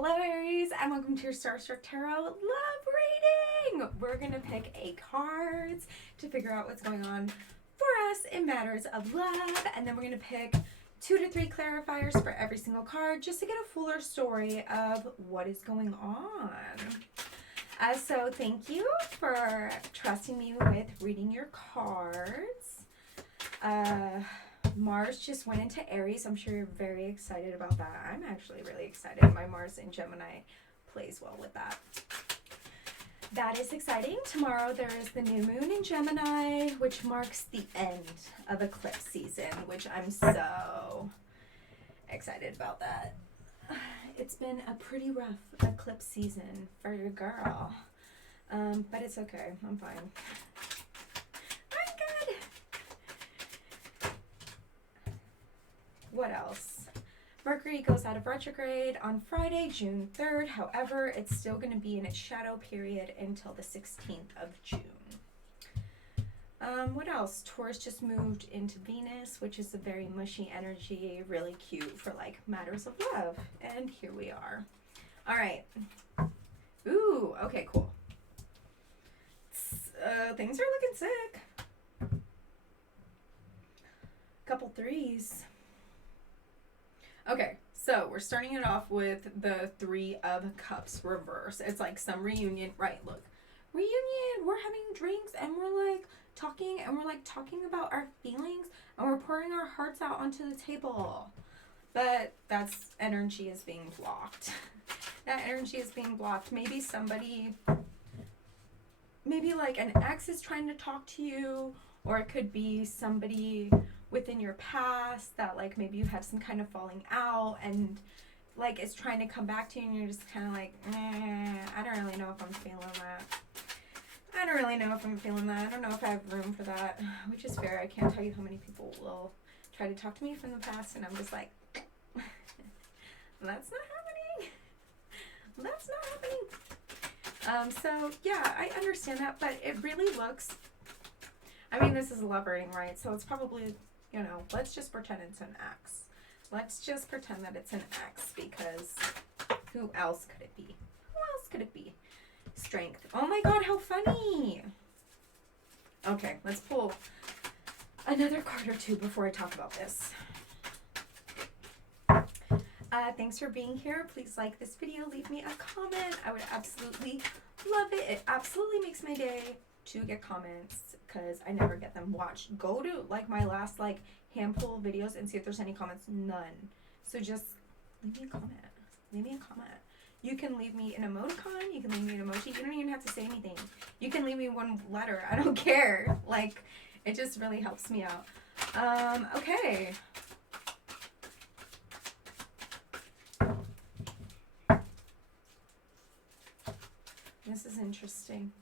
Hello Aries, and welcome to your Starstruck Tarot Love Reading! We're going to pick 8 cards to figure out what's going on for us in matters of love, and then we're going to pick 2 to 3 clarifiers for every single card just to get a fuller story of what is going on. So thank you for trusting me with reading your cards. Mars just went into Aries. I'm sure you're very excited about that. I'm actually really excited. My Mars in Gemini plays well with that. That is exciting. Tomorrow there is the new moon in Gemini, which marks the end of eclipse season, which I'm so excited about that. It's been a pretty rough eclipse season for your girl. But it's okay. I'm fine. What else? Mercury goes out of retrograde on Friday, June 3rd. However, it's still going to be in its shadow period until the 16th of June. What else? Taurus just moved into Venus, which is a very mushy energy, really cute for like matters of love. And here we are. All right. Ooh, okay, cool. Things are looking sick. Couple threes. Okay, so we're starting it off with the 3 of Cups reverse. It's like some reunion, right? Look, reunion, we're having drinks and we're like talking about our feelings and we're pouring our hearts out onto the table. But that's energy is being blocked. That energy is being blocked. Maybe like an ex is trying to talk to you, or it could be somebody within your past that like maybe you have some kind of falling out and like it's trying to come back to you and you're just kind of like, I don't really know if I'm feeling that. I don't know if I have room for that, which is fair. I can't tell you how many people will try to talk to me from the past and I'm just like, that's not happening. So yeah, I understand that, but it really looks, I mean, this is a love reading, right? So it's probably, you know, let's just pretend it's an ex. Let's just pretend that it's an ex because who else could it be? Strength. Oh my god, how funny. Okay, let's pull another card or 2 before I talk about this. Thanks for being here. Please like this video. Leave me a comment. I would absolutely love it. It absolutely makes my day to get comments because I never get them. Go to like my last like handful of videos and see if there's any comments. None. So just leave me a comment. You can leave me an emoticon, you can leave me an emoji, you don't even have to say anything. You can leave me one letter, I don't care. Like, it just really helps me out. Okay. This is interesting.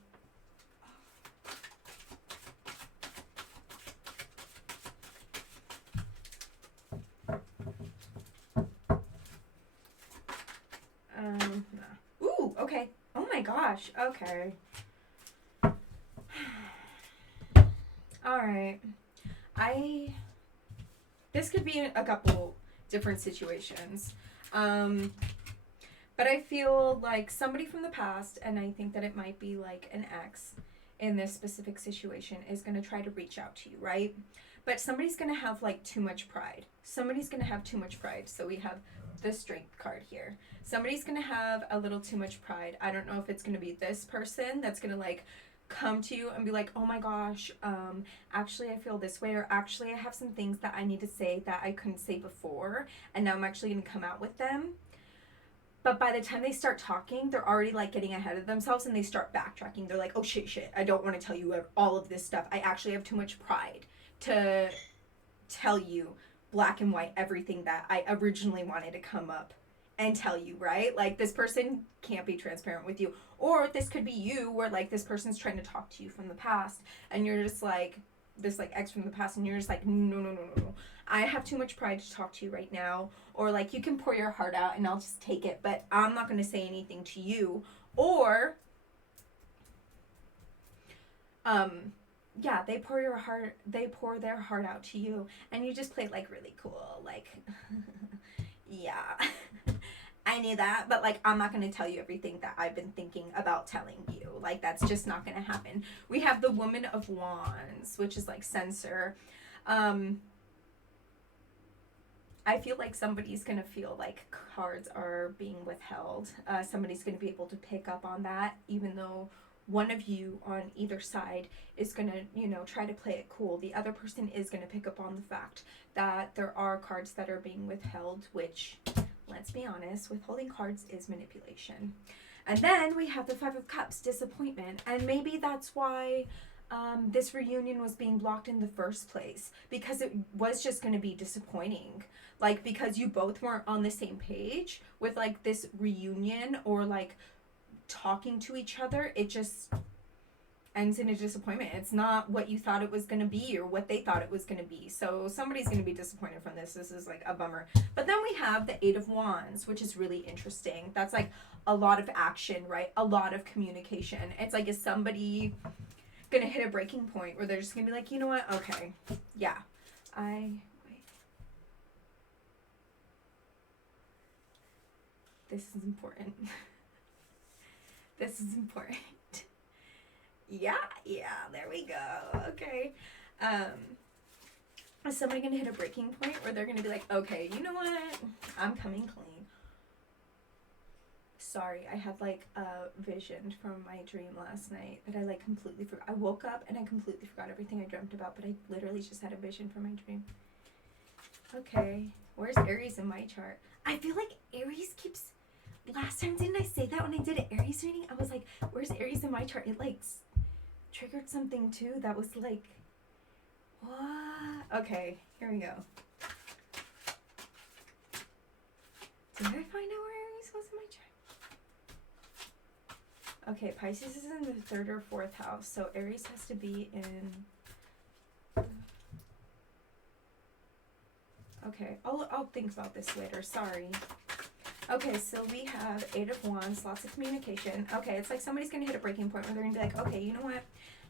Ooh, okay. Oh my gosh. Okay. All right. This could be a couple different situations. But I feel like somebody from the past, and I think that it might be like an ex in this specific situation, is going to try to reach out to you, right? But somebody's going to have like too much pride. So we have the Strength card here. Somebody's going to have a little too much pride. I don't know if it's going to be this person that's going to like come to you and be like, oh my gosh, actually I feel this way, or actually I have some things that I need to say that I couldn't say before, and now I'm actually going to come out with them. But by the time they start talking, they're already like getting ahead of themselves and they start backtracking. They're like, oh shit, I don't want to tell you all of this stuff. I actually have too much pride to tell you black and white everything that I originally wanted to come up and tell you, right? Like, this person can't be transparent with you. Or this could be you, where like this person's trying to talk to you from the past and you're just like, this like ex from the past, and you're just like, no. I have too much pride to talk to you right now. Or like, you can pour your heart out and I'll just take it, but I'm not going to say anything to you. Or yeah, they pour their heart out to you and you just play like really cool, like yeah. I knew that, but like I'm not going to tell you everything that I've been thinking about telling you. Like that's just not going to happen. We have the Woman of Wands, which is like censor. I feel like somebody's going to feel like cards are being withheld. Somebody's going to be able to pick up on that, even though one of you on either side is going to, you know, try to play it cool. The other person is going to pick up on the fact that there are cards that are being withheld, which, let's be honest, withholding cards is manipulation. And then we have the Five of Cups, disappointment. And maybe that's why this reunion was being blocked in the first place, because it was just going to be disappointing. Like, because you both weren't on the same page with, like, this reunion or, like, talking to each other. It just ends in a disappointment. It's not what you thought it was going to be or what they thought it was going to be. So somebody's going to be disappointed from this. This is like a bummer. But then we have the Eight of Wands, which is really interesting. That's like a lot of action, right? A lot of communication. It's like, is somebody going to hit a breaking point where they're just going to be like, you know what? Okay. Yeah. This is important. This is important. Yeah, there we go. Okay. Is somebody gonna hit a breaking point where they're gonna be like, okay, you know what? I'm coming clean. Sorry, I had like a vision from my dream last night that I like completely forgot. I woke up and I completely forgot everything I dreamt about, but I literally just had a vision from my dream. Okay, where's Aries in my chart? I feel like Aries keeps... Last time, didn't I say that when I did an Aries reading? I was like, where's Aries in my chart? It like triggered something too that was like, what? Okay, here we go. Did I find out where Aries was in my chart? Okay, Pisces is in the 3rd or 4th house, so Aries has to be in... Okay, I'll think about this later, sorry. Okay, so we have Eight of Wands, lots of communication. Okay, it's like somebody's going to hit a breaking point where they're going to be like, okay, you know what?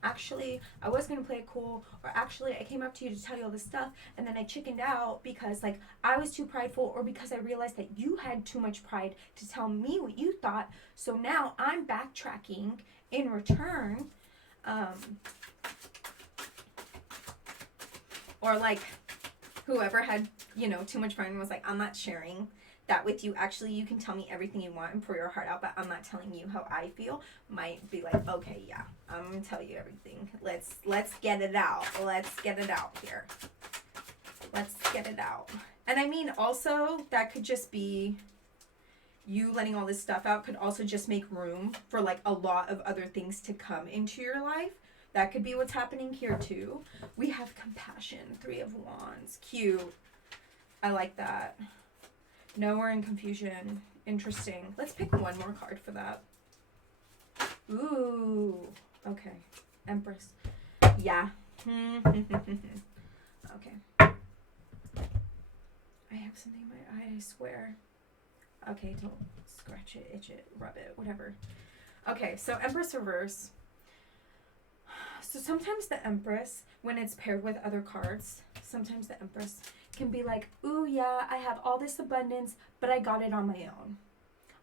Actually, I was going to play it cool, or actually, I came up to you to tell you all this stuff, and then I chickened out because, like, I was too prideful, or because I realized that you had too much pride to tell me what you thought, so now I'm backtracking in return. Or, like, whoever had, you know, too much pride and was like, I'm not sharing that with you. Actually, you can tell me everything you want and pour your heart out, but I'm not telling you how I feel. Might be like, okay, yeah, I'm gonna tell you everything. Let's get it out. Let's get it out here. Let's get it out. And I mean, also, that could just be you letting all this stuff out, could also just make room for like a lot of other things to come into your life. That could be what's happening here too. We have compassion, 3 of Wands, cute. I like that. No, we're in confusion. Interesting. Let's pick one more card for that. Ooh. Okay. Empress. Yeah. Okay. I have something in my eye, I swear. Okay, don't scratch it, itch it, rub it, whatever. Okay, so Empress reverse. So sometimes the Empress, when it's paired with other cards, sometimes the Empress can be like, ooh, yeah, I have all this abundance, but I got it on my own.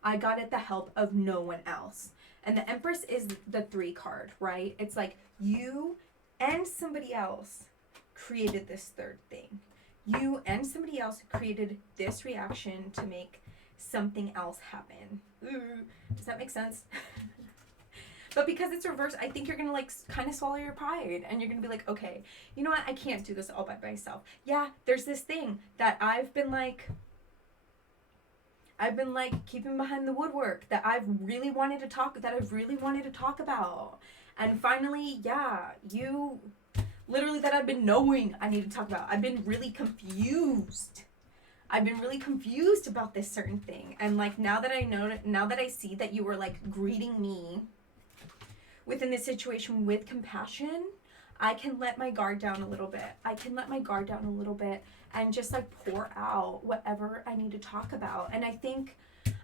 I got it the help of no one else. And the Empress is the 3 card, right? It's like you and somebody else created this third thing. You and somebody else created this reaction to make something else happen. Ooh, does that make sense? But because it's reversed, I think you're going to like kind of swallow your pride and you're going to be like, okay, you know what? I can't do this all by myself. Yeah, there's this thing that I've been like keeping behind the woodwork that I've really wanted to talk about. And finally, yeah, you literally that I've been knowing I need to talk about. I've been really confused about this certain thing. And like now that I see that you were like greeting me within this situation with compassion, I can let my guard down a little bit. And just like pour out whatever I need to talk about. And I think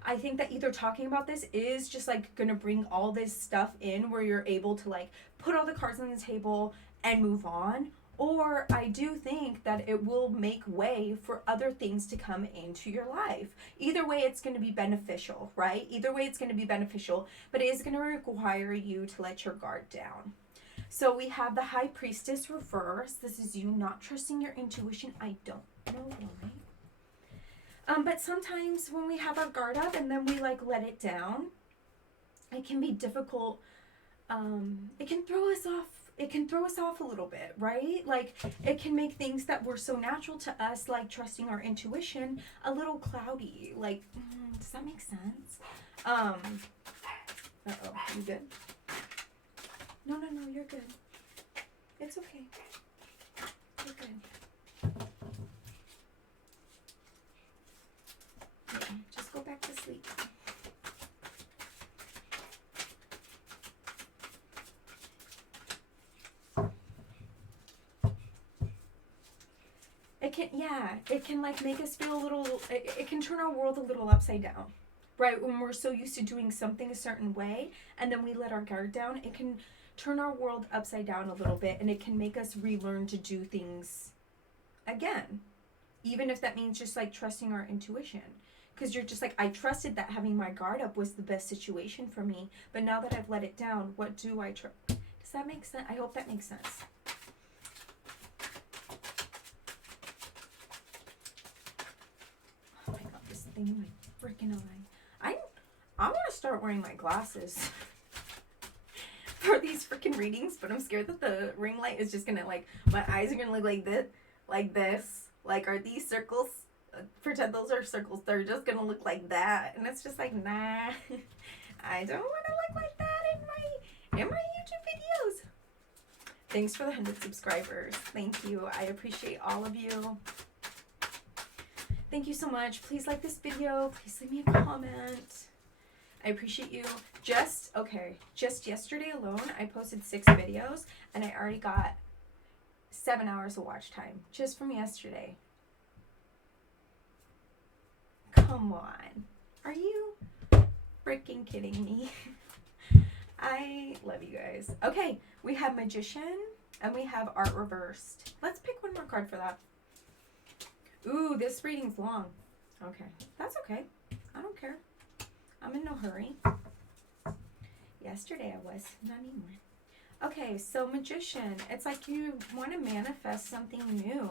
that either talking about this is just like gonna bring all this stuff in where you're able to like put all the cards on the table and move on, Or I do think that it will make way for other things to come into your life. Either way, it's going to be beneficial, right? Either way, it's going to be beneficial, but it is going to require you to let your guard down. So we have the High Priestess reverse. This is you not trusting your intuition. I don't know why. But sometimes when we have our guard up and then we like let it down, it can be difficult. It can throw us off. It can throw us off a little bit, right? Like, it can make things that were so natural to us, like trusting our intuition, a little cloudy. Like, does that make sense? Uh-oh, you good? No, you're good. It's okay. You're good. Yeah, just go back to sleep. It can like make us feel a little, it can turn our world a little upside down, right? When we're so used to doing something a certain way and then we let our guard down, it can turn our world upside down a little bit, and it can make us relearn to do things again, even if that means just like trusting our intuition. Because you're just like, I trusted that having my guard up was the best situation for me, but now that I've let it down, what do I trust? Does that make sense? I hope that makes sense. In my freaking eye. I'm gonna start wearing my glasses for these freaking readings, but I'm scared that the ring light is just gonna like, my eyes are gonna look like this, like are these circles? Pretend those are circles. They're just gonna look like that, and it's just like, nah. I don't want to look like that in my YouTube videos. Thanks for the 100 subscribers. Thank you. I appreciate all of you. Thank you so much. Please like this video. Please leave me a comment. I appreciate you. Just yesterday alone, I posted 6 videos, and I already got 7 hours of watch time just from yesterday. Come on. Are you freaking kidding me? I love you guys. Okay, we have Magician, and we have Art Reversed. Let's pick one more card for that. Ooh, this reading's long. Okay, that's okay. I don't care. I'm in no hurry. Yesterday I was, not anymore. Okay, so Magician, it's like you want to manifest something new.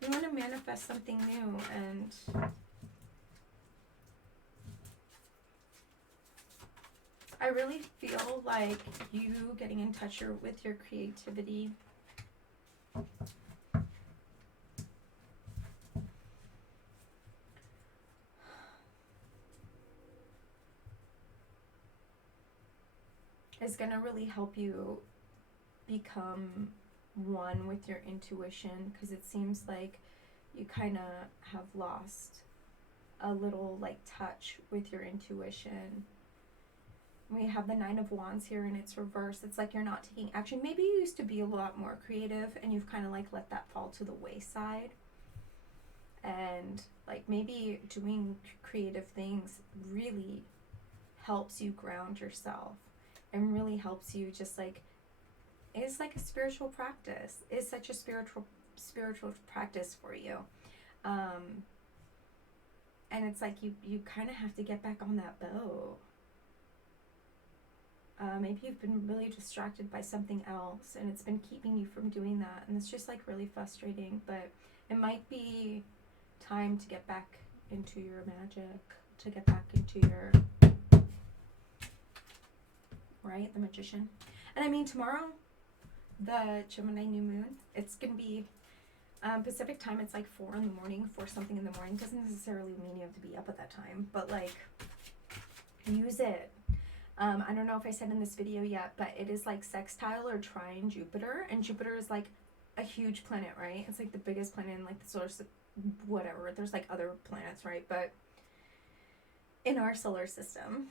You want to manifest something new, and I really feel like you getting in touch with your creativity. Is going to really help you become one with your intuition, because it seems like you kind of have lost a little like touch with your intuition. We have the 9 of Wands here, and it's reversed. It's like you're not taking action. Maybe you used to be a lot more creative, and you've kind of like let that fall to the wayside. And like maybe doing creative things really helps you ground yourself, and really helps you just like, it's like a spiritual practice. It's such a spiritual practice for you. And it's like you kind of have to get back on that boat. Maybe you've been really distracted by something else, and it's been keeping you from doing that, and it's just like really frustrating. But it might be time to get back into your magic, to get back into your, right, the Magician. And I mean, tomorrow, the Gemini new moon, it's gonna be Pacific time. It's like 4 in the morning, 4 something in the morning. Doesn't necessarily mean you have to be up at that time, but like, use it. I don't know if I said in this video yet, but it is like sextile or trine Jupiter, and Jupiter is like a huge planet, right? It's like the biggest planet in like the solar system, whatever. There's like other planets, right? But in our solar system,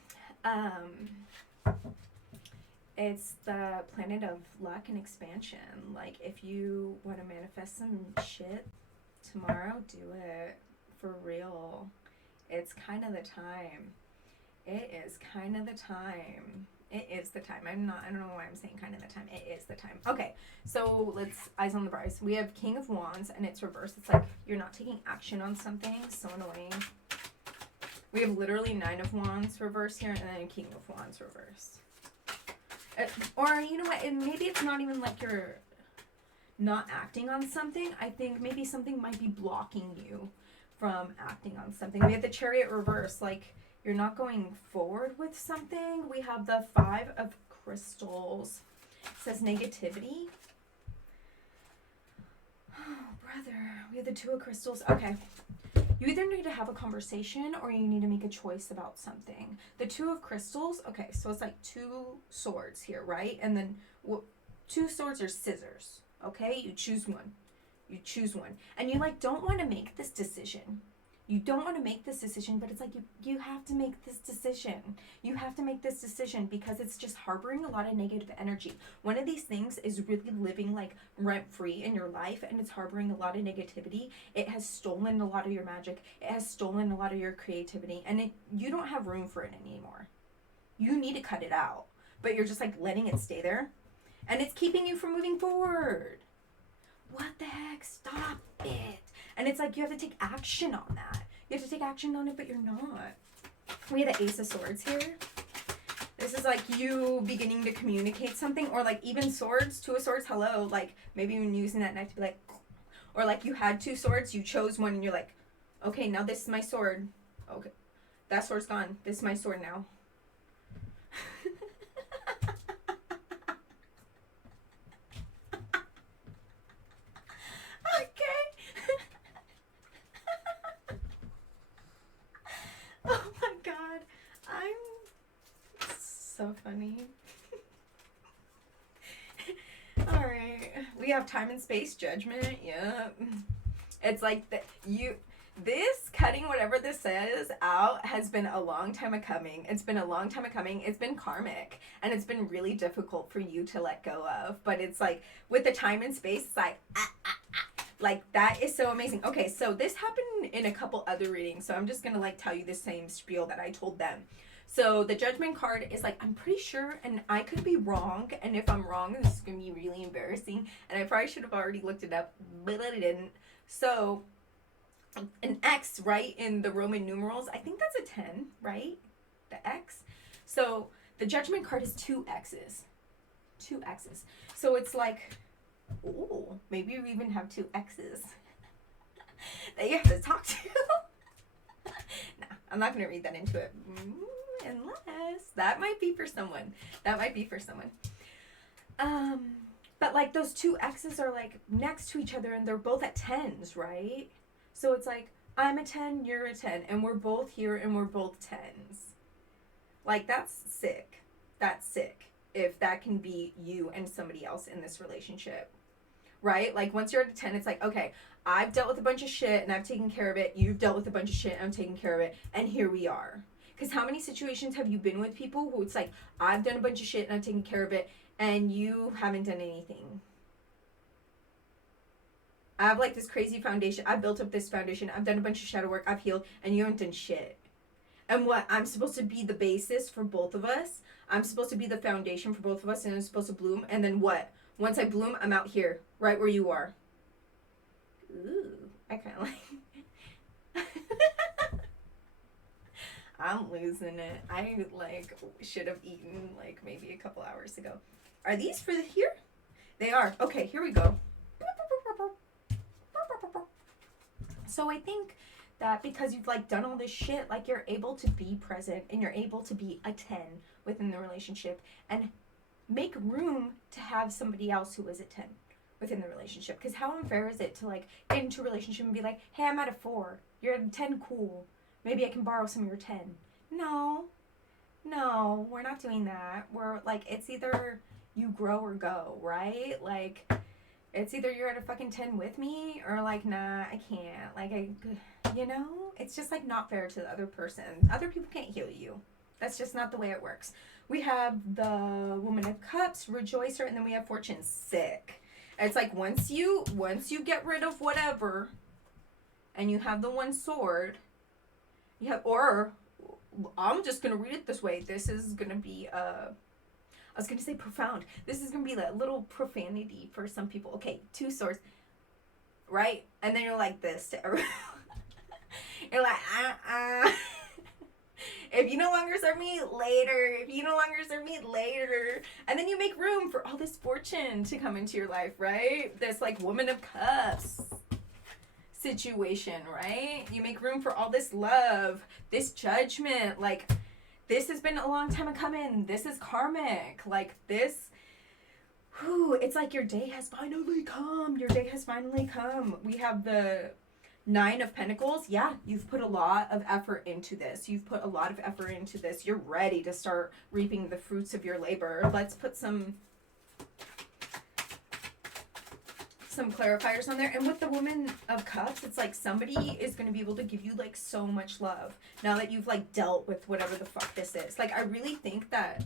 it's the planet of luck and expansion. Like, if you want to manifest some shit tomorrow, do it for real. It's kind of the time. It is kind of the time. It is the time. I don't know why I'm saying kind of the time. It is the time. Okay, so let's eyes on the prize. We have King of Wands and it's reversed. It's like you're not taking action on something. So annoying. We have literally 9 of Wands reversed here and then King of Wands reversed. Or you know what? Maybe it's not even like you're not acting on something. I think maybe something might be blocking you from acting on something. We have the Chariot reverse. Like you're not going forward with something. We have the 5 of Crystals. It says negativity. Oh, brother. We have the 2 of Crystals. Okay. You either need to have a conversation or you need to make a choice about something. The 2 of Crystals. Okay, so it's like 2 swords here, right? And then 2 swords are scissors. Okay? You choose one. You choose one. And you like don't want to make this decision. You don't want to make this decision, but it's like you have to make this decision. You have to make this decision because it's just harboring a lot of negative energy. One of these things is really living like rent-free in your life and it's harboring a lot of negativity. It has stolen a lot of your magic. It has stolen a lot of your creativity and you don't have room for it anymore. You need to cut it out, but you're just like letting it stay there and it's keeping you from moving forward. What the heck? Stop it. And it's like you have to take action on that. You have to take action on it, but you're not. We have the Ace of Swords here. This is like you beginning to communicate something, or like even swords, 2 of Swords, hello. Like maybe even using that knife to be like, or like you had 2 swords, you chose one and you're like, okay, now this is my sword. Okay, that sword's gone. This is my sword now. So funny. All right, we have time and space judgment. Yep. It's like this cutting whatever this says out has been a long time coming. It's been a long time coming. It's been karmic and it's been really difficult for you to let go of, but it's like with the time and space, it's like that is so amazing. Okay, so this happened in a couple other readings, so I'm just gonna like tell you the same spiel that I told them. So the Judgment card is like, I'm pretty sure, and I could be wrong, and if I'm wrong, this is going to be really embarrassing, and I probably should have already looked it up, but I didn't. So an X, right, in the Roman numerals, I think that's a 10, right? The X. So the Judgment card is 2 X's. 2 X's. So it's like, ooh, maybe you even have 2 X's that you have to talk to. Nah, I'm not going to read that into it. Unless that might be for someone. That might be for someone. But like those 2 X's are like next to each other and they're both at 10s, right? So it's like I'm a 10, you're a 10, and we're both here and we're both 10s. Like that's sick. That's sick. If that can be you and somebody else in this relationship. Right? Like once you're at a 10, it's like, okay, I've dealt with a bunch of shit and I've taken care of it. You've dealt with a bunch of shit and I'm taking care of it. And here we are. Because how many situations have you been with people who it's like, I've done a bunch of shit and I've taken care of it and you haven't done anything? I have like this crazy foundation. I've built up this foundation. I've done a bunch of shadow work. I've healed and you haven't done shit. And what? I'm supposed to be the basis for both of us. I'm supposed to be the foundation for both of us and I'm supposed to bloom. And then what? Once I bloom, I'm out here, right where you are. Ooh, I kind of like... I'm losing it. I like should have eaten like maybe a couple hours ago. Are these for here? They are. Okay, here we go. So I think that because you've like done all this shit, like you're able to be present and you're able to be a 10 within the relationship and make room to have somebody else who is a 10 within the relationship. Because how unfair is it to like get into a relationship and be like, hey, I'm at a 4. You're at a 10, cool. Maybe I can borrow some of your 10. No, we're not doing that. We're like, it's either you grow or go, right? Like, it's either you're at a fucking 10 with me or like, nah, I can't. Like, you know, it's just like not fair to the other person. Other people can't heal you. That's just not the way it works. We have the Woman of Cups, Rejoicer, and then we have Fortune. Sick. It's like once you get rid of whatever and you have the 1 sword, you have, or I'm just going to read it this way. This is going to be I was going to say profound. This is going to be a little profanity for some people. Okay, 2 swords, right? And then you're like this to everyone. You're like, If you no longer serve me, later. If you no longer serve me, later. And then you make room for all this fortune to come into your life, right? This like Woman of Cups situation, right? You make room for all this love, this judgment. Like, this has been a long time coming. This is karmic. Like, this, whew, it's like your day has finally come. Your day has finally come. We have the 9 of Pentacles. Yeah, you've put a lot of effort into this. You've put a lot of effort into this. You're ready to start reaping the fruits of your labor. Let's put some clarifiers on there. And with the Woman of Cups, it's like somebody is going to be able to give you like so much love now that you've like dealt with whatever the fuck this is. Like, I really think that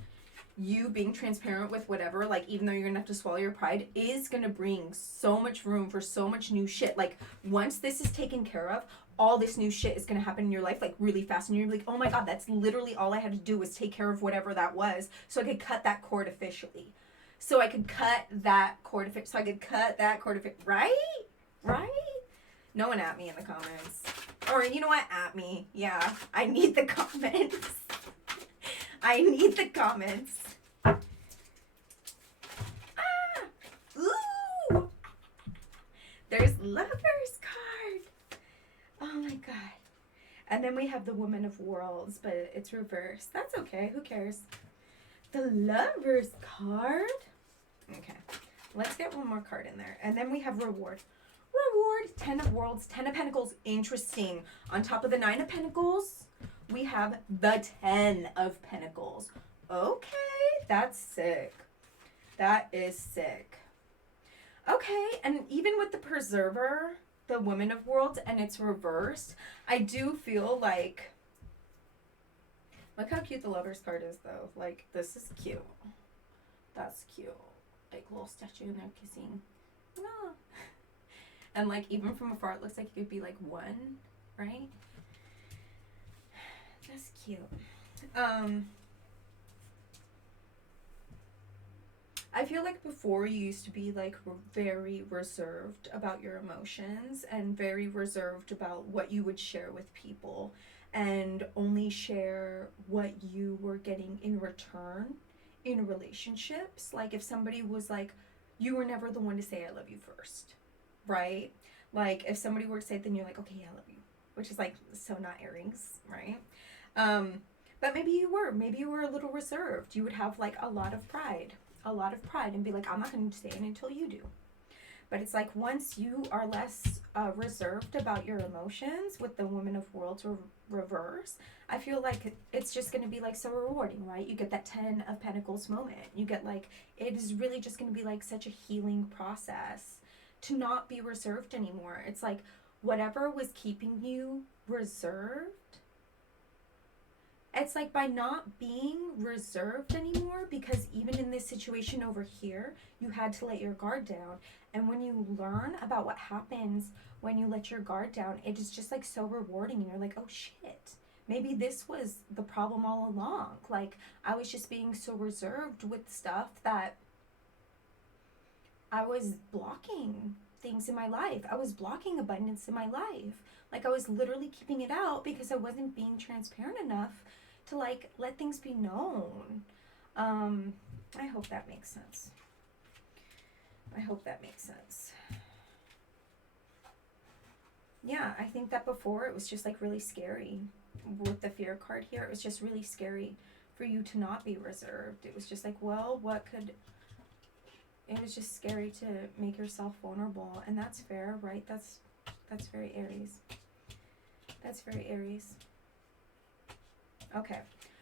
you being transparent with whatever, like, even though you're gonna have to swallow your pride, is gonna bring so much room for so much new shit. Like, once this is taken care of, all this new shit is gonna happen in your life like really fast, and you're like, oh my god, that's literally all I had to do was take care of whatever that was, so I could cut that cord officially. Right? Right? No one at me in the comments. Or, you know what? At me. Yeah. I need the comments. I need the comments. Ah! Ooh! There's Lover's card. Oh my god. And then we have the Woman of Worlds, but it's reversed. That's okay. Who cares? The Lover's card. Okay. Let's get one more card in there. And then we have Reward. Reward. 10 of Worlds. 10 of Pentacles. Interesting. On top of the 9 of Pentacles, we have the 10 of Pentacles. Okay. That's sick. That is sick. Okay. And even with the Preserver, the Woman of Worlds, and it's reversed, I do feel like... Look how cute the Lover's card is, though. Like, this is cute. That's cute. Like, little statue in there kissing. Ah. And, like, even from afar, it looks like it could be, like, one, right? That's cute. I feel like before you used to be, like, very reserved about your emotions and very reserved about what you would share with people and only share what you were getting in return in relationships. Like, if somebody was like, you were never the one to say I love you first, right? Like, if somebody were to say it, then you're like, okay, yeah, I love you, which is like so not Aries, right? But maybe you were a little reserved. You would have like a lot of pride and be like, I'm not going to say it until you do. But it's like, once you are less reserved about your emotions with the Woman of Worlds reverse, I feel like it's just going to be like so rewarding, right? You get that 10 of Pentacles moment. You get like, it is really just going to be like such a healing process to not be reserved anymore. It's like, whatever was keeping you reserved, it's like, by not being reserved anymore, because even in this situation over here, you had to let your guard down. And when you learn about what happens when you let your guard down, it is just like so rewarding. And you're like, oh shit, maybe this was the problem all along. Like, I was just being so reserved with stuff that I was blocking things in my life. I was blocking abundance in my life. Like, I was literally keeping it out because I wasn't being transparent enough to like let things be known. I hope that makes sense. Yeah, I think that before it was just like really scary. With the Fear card here, it was just really scary for you to not be reserved. It was just like, well, it was just scary to make yourself vulnerable, and that's fair, right? That's very Aries. That's very Aries. Okay,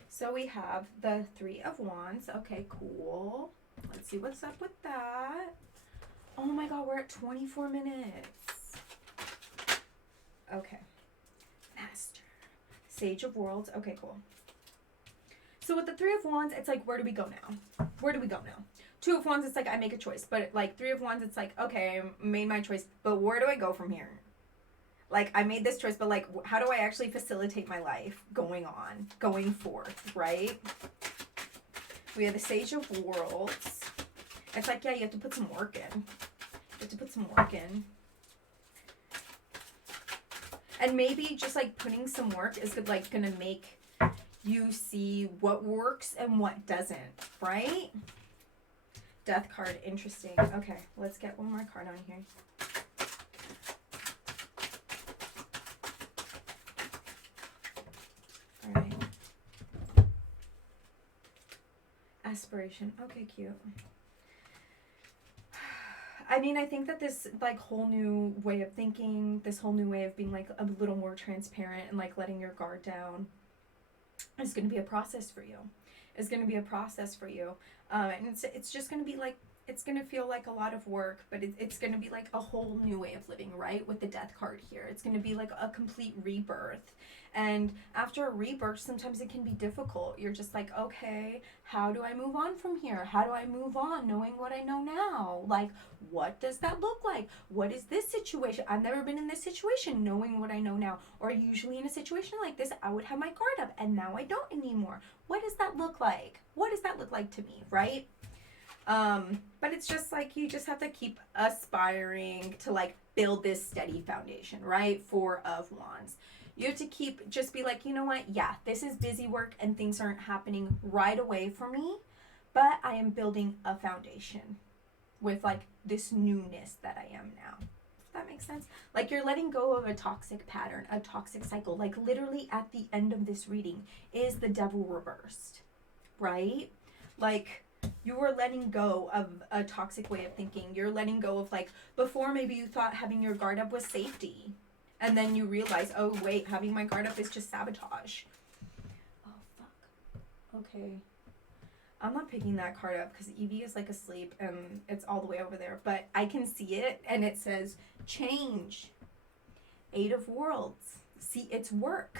so we have the 3 of Wands. Okay, cool. Let's see what's up with that. Oh my god, we're at 24 minutes. Okay. Master. Sage of Worlds. Okay, cool. So with the 3 of Wands, it's like, where do we go now? 2 of Wands, it's like, I make a choice. But like 3 of Wands, it's like, okay, I made my choice, but where do I go from here? Like, I made this choice, but like, how do I actually facilitate my life going forth, right? We have the Sage of Worlds. It's like, yeah, you have to put some work in. You have to put some work in. And maybe just like putting some work is like gonna make you see what works and what doesn't, right? Death card, interesting. Okay, let's get one more card on here. All right. Aspiration. Okay, cute. I mean, I think that this like whole new way of thinking, this whole new way of being like a little more transparent and like letting your guard down is going to be a process for you. It's going to be a process for you. And it's just going to be like, it's going to feel like a lot of work, but it's going to be like a whole new way of living, right? With the death card here. It's going to be like a complete rebirth. And after a rebirth, sometimes it can be difficult. You're just like, okay, how do I move on from here? How do I move on knowing what I know now? Like, what does that look like? What is this situation? I've never been in this situation, knowing what I know now. Or usually in a situation like this, I would have my guard up, and now I don't anymore. What does that look like? What does that look like to me, right? But it's just like, you just have to keep aspiring to like build this steady foundation, right? Four of Wands. You have to keep, just be like, you know what? Yeah, this is busy work and things aren't happening right away for me, but I am building a foundation with like this newness that I am now. If that makes sense? Like, you're letting go of a toxic pattern, a toxic cycle. Like, literally at the end of this reading is the Devil reversed, right? Like, you are letting go of a toxic way of thinking. You're letting go of, like, before maybe you thought having your guard up was safety. And then you realize, oh, wait, having my guard up is just sabotage. Oh, fuck. Okay. I'm not picking that card up because Evie is, like, asleep and it's all the way over there. But I can see it, and it says, change. Eight of Worlds. See, it's work.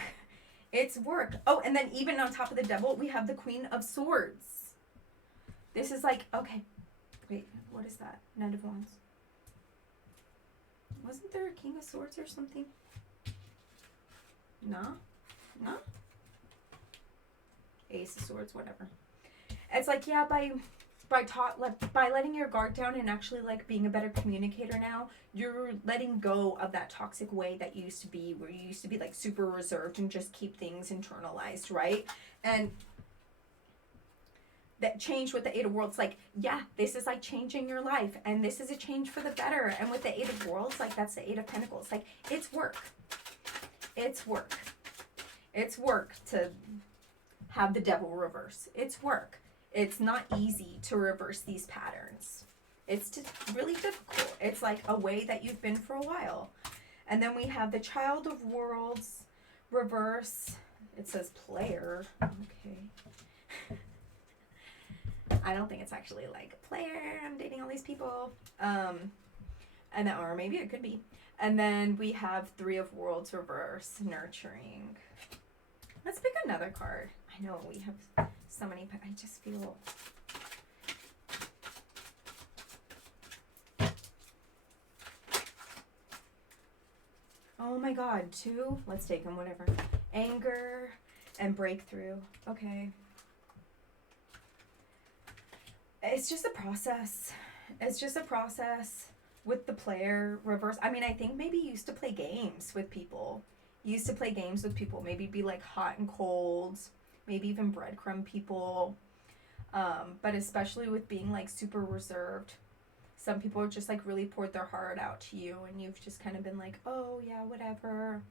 It's work. Oh, and then even on top of the Devil, we have the Queen of Swords. This is like, okay. Wait, what is that? Knight of Wands. Wasn't there a King of Swords or something? No? No? Ace of Swords, whatever. It's like, yeah, by letting your guard down and actually like being a better communicator now, you're letting go of that toxic way that you used to be, where you used to be like super reserved and just keep things internalized, right? And that change with the Eight of Worlds, like, yeah, this is like changing your life, and this is a change for the better. And with the Eight of Worlds, like, that's the Eight of Pentacles. Like, it's work. It's work. It's work to have the Devil reverse. It's work. It's not easy to reverse these patterns. It's just really difficult. It's like a way that you've been for a while. And then we have the Child of Worlds reverse. It says player. Okay. I don't think it's actually like a player. I'm dating all these people. And then, or maybe it could be. And then we have Three of Worlds reverse, nurturing. Let's pick another card. I know we have so many, but I just feel. Oh my God, two. Let's take them, whatever. Anger and breakthrough. Okay. It's just a process. It's just a process with the player reverse. I mean, I think maybe you used to play games with people. You used to play games with people. Maybe be like hot and cold. Maybe even breadcrumb people. But especially with being like super reserved. Some people just like really poured their heart out to you, and you've just kind of been like, oh yeah, whatever.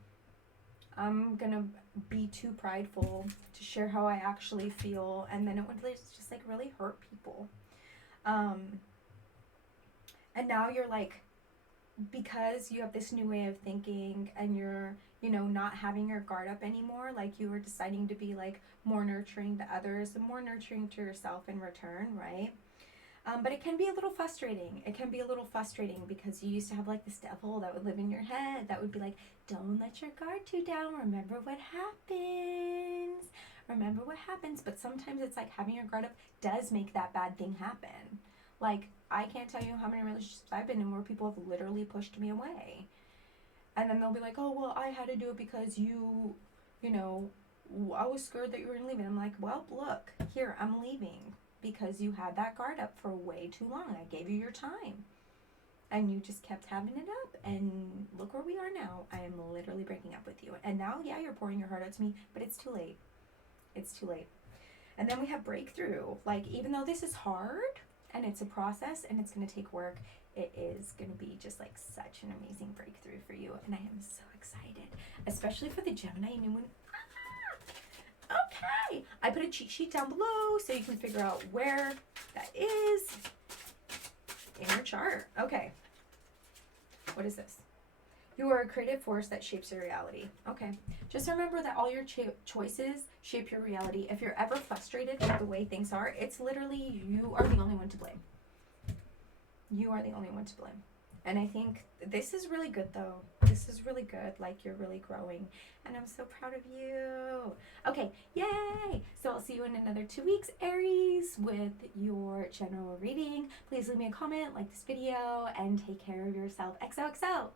I'm gonna be too prideful to share how I actually feel, and then it would just like really hurt people. And now you're like, because you have this new way of thinking, and you're, you know, not having your guard up anymore, like you were deciding to be like more nurturing to others and more nurturing to yourself in return, right? But it can be a little frustrating. It can be a little frustrating because you used to have like this devil that would live in your head that would be like, don't let your guard too down. Remember what happens. Remember what happens. But sometimes it's like having your guard up does make that bad thing happen. Like, I can't tell you how many relationships I've been in where people have literally pushed me away. And then they'll be like, oh, well, I had to do it because you know, I was scared that you were leaving. I'm like, well, look, here, I'm leaving. because you had that guard up for way too long. I gave you your time. And you just kept having it up. And look where we are now. I am literally breaking up with you. And now, yeah, you're pouring your heart out to me, but it's too late. It's too late. And then we have breakthrough. Like, even though this is hard and it's a process and it's going to take work, it is going to be just like such an amazing breakthrough for you. And I am so excited, especially for the Gemini new moon. Okay. I put a cheat sheet down below so you can figure out where that is in your chart. Okay. What is this? You are a creative force that shapes your reality. Okay. Just remember that all your choices shape your reality. If you're ever frustrated with the way things are, it's literally you are the only one to blame. You are the only one to blame. And I think this is really good, though. This is really good. Like, you're really growing. And I'm so proud of you. Okay, yay! So I'll see you in another 2 weeks, Aries, with your general reading. Please leave me a comment, like this video, and take care of yourself. XOXO!